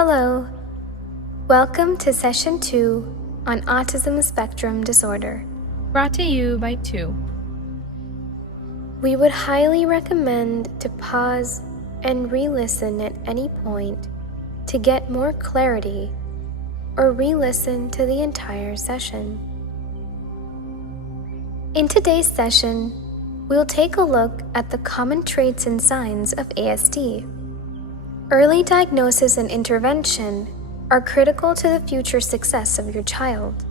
Hello, welcome to Session 2 on Autism Spectrum Disorder. Brought to you by 2. We would highly recommend to pause and re-listen at any point to get more clarity, or re-listen to the entire session. In today's session, we'll take a look at the common traits and signs of ASD. Early diagnosis and intervention are critical to the future success of your child.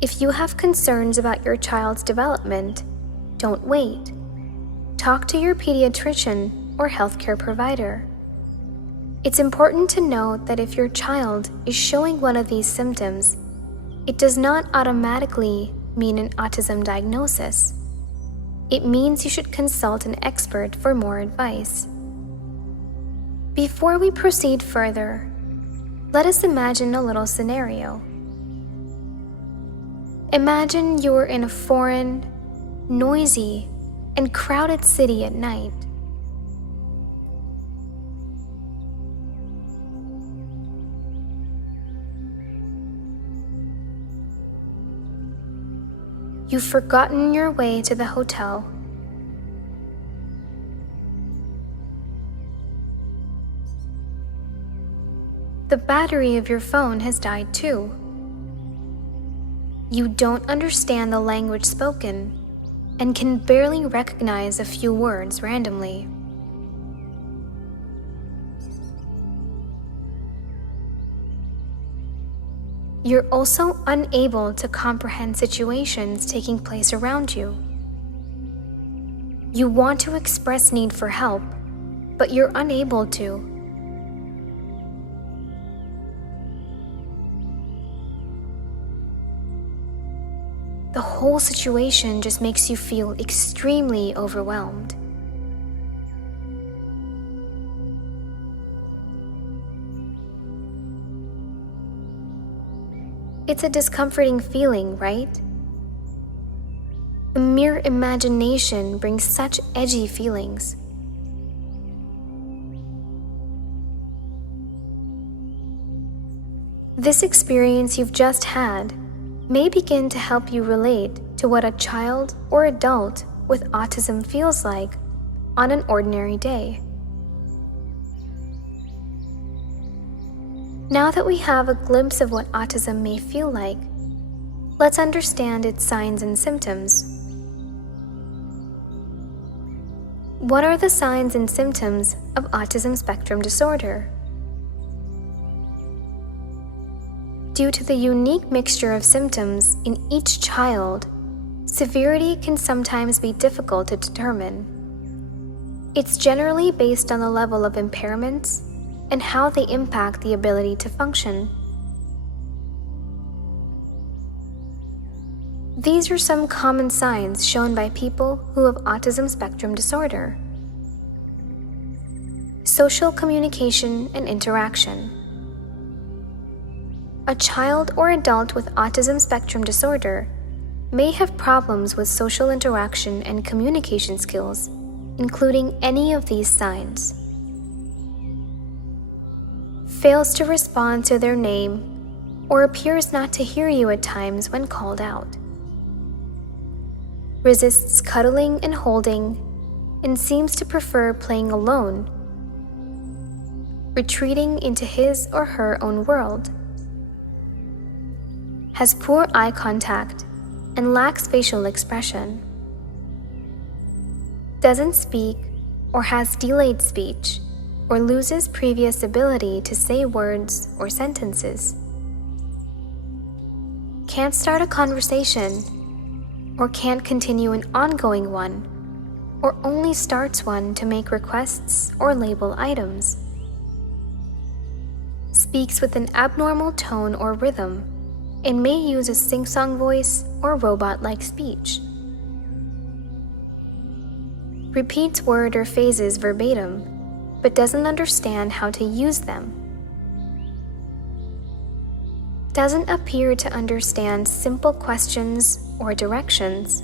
If you have concerns about your child's development, don't wait. Talk to your pediatrician or healthcare provider. It's important to note that if your child is showing one of these symptoms, it does not automatically mean an autism diagnosis. It means you should consult an expert for more advice. Before we proceed further, let us imagine a little scenario. Imagine you're in a foreign, noisy, and crowded city at night. You've forgotten your way to the hotel. The battery of your phone has died too. You don't understand the language spoken and can barely recognize a few words randomly. You're also unable to comprehend situations taking place around you. You want to express need for help, but you're unable to. The whole situation just makes you feel extremely overwhelmed. It's a discomforting feeling, right? A mere imagination brings such edgy feelings. This experience you've just had may begin to help you relate to what a child or adult with autism feels like on an ordinary day. Now that we have a glimpse of what autism may feel like, let's understand its signs and symptoms. What are the signs and symptoms of autism spectrum disorder? Due to the unique mixture of symptoms in each child, severity can sometimes be difficult to determine. It's generally based on the level of impairments and how they impact the ability to function. These are some common signs shown by people who have autism spectrum disorder. Social communication and interaction. A child or adult with autism spectrum disorder may have problems with social interaction and communication skills, including any of these signs. Fails to respond to their name or appears not to hear you at times when called out. Resists cuddling and holding and seems to prefer playing alone, retreating into his or her own world. Has poor eye contact and lacks facial expression. Doesn't speak or has delayed speech or loses previous ability to say words or sentences. Can't start a conversation or can't continue an ongoing one, or only starts one to make requests or label items. Speaks with an abnormal tone or rhythm and may use a sing-song voice or robot-like speech. Repeats word or phrases verbatim, but doesn't understand how to use them. Doesn't appear to understand simple questions or directions.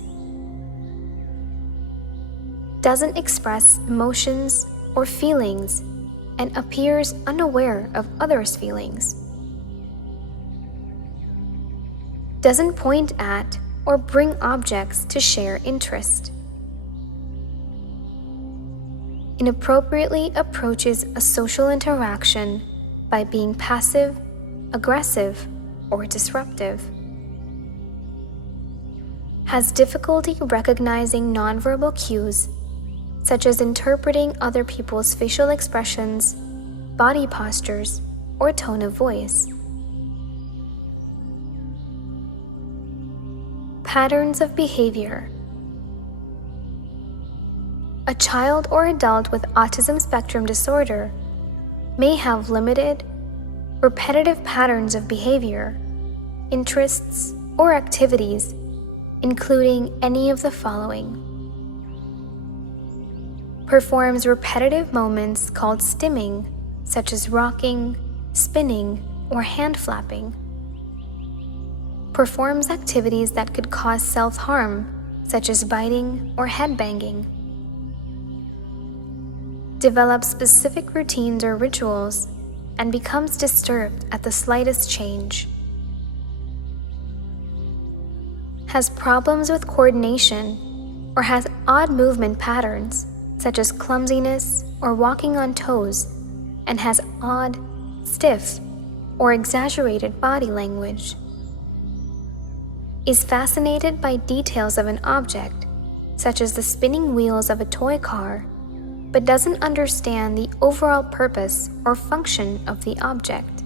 Doesn't express emotions or feelings and appears unaware of others' feelings. Doesn't point at or bring objects to share interest. Inappropriately approaches a social interaction by being passive, aggressive, or disruptive. Has difficulty recognizing nonverbal cues, such as interpreting other people's facial expressions, body postures, or tone of voice. Patterns of behavior. A child or adult with autism spectrum disorder may have limited, repetitive patterns of behavior, interests, or activities, including any of the following. Performs repetitive movements called stimming, such as rocking, spinning, or hand flapping. Performs activities that could cause self-harm, such as biting or headbanging. Develops specific routines or rituals and becomes disturbed at the slightest change. Has problems with coordination or has odd movement patterns, such as clumsiness or walking on toes, and has odd, stiff, or exaggerated body language. Is fascinated by details of an object, such as the spinning wheels of a toy car, but doesn't understand the overall purpose or function of the object.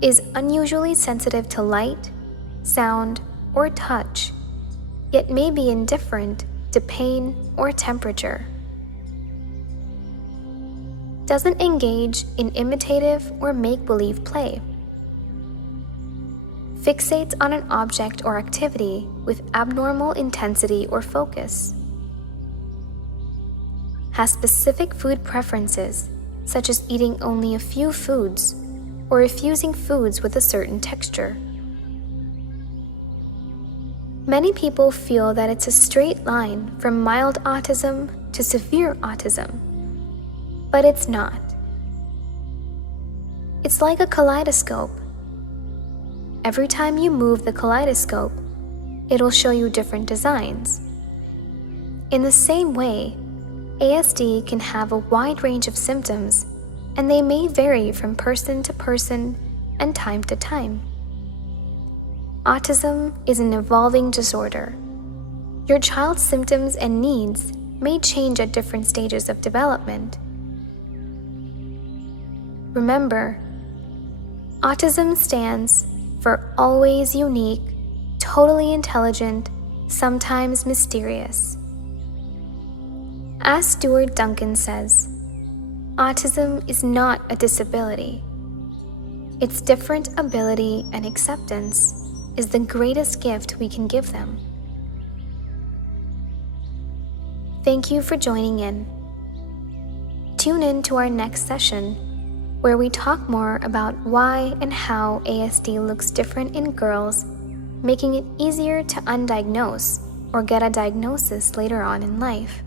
Is unusually sensitive to light, sound, or touch, yet may be indifferent to pain or temperature. Doesn't engage in imitative or make-believe play. Fixates on an object or activity with abnormal intensity or focus. Has specific food preferences, such as eating only a few foods or refusing foods with a certain texture. Many people feel that it's a straight line from mild autism to severe autism, but it's not. It's like a kaleidoscope. Every time you move the kaleidoscope, it'll show you different designs. In the same way, ASD can have a wide range of symptoms, and they may vary from person to person and time to time. Autism is an evolving disorder. Your child's symptoms and needs may change at different stages of development. Remember, autism stands for always unique, totally intelligent, sometimes mysterious. As Stuart Duncan says, autism is not a disability. Its different ability and acceptance is the greatest gift we can give them. Thank you for joining in. Tune in to our next session, where we talk more about why and how ASD looks different in girls, making it easier to undiagnose or get a diagnosis later on in life.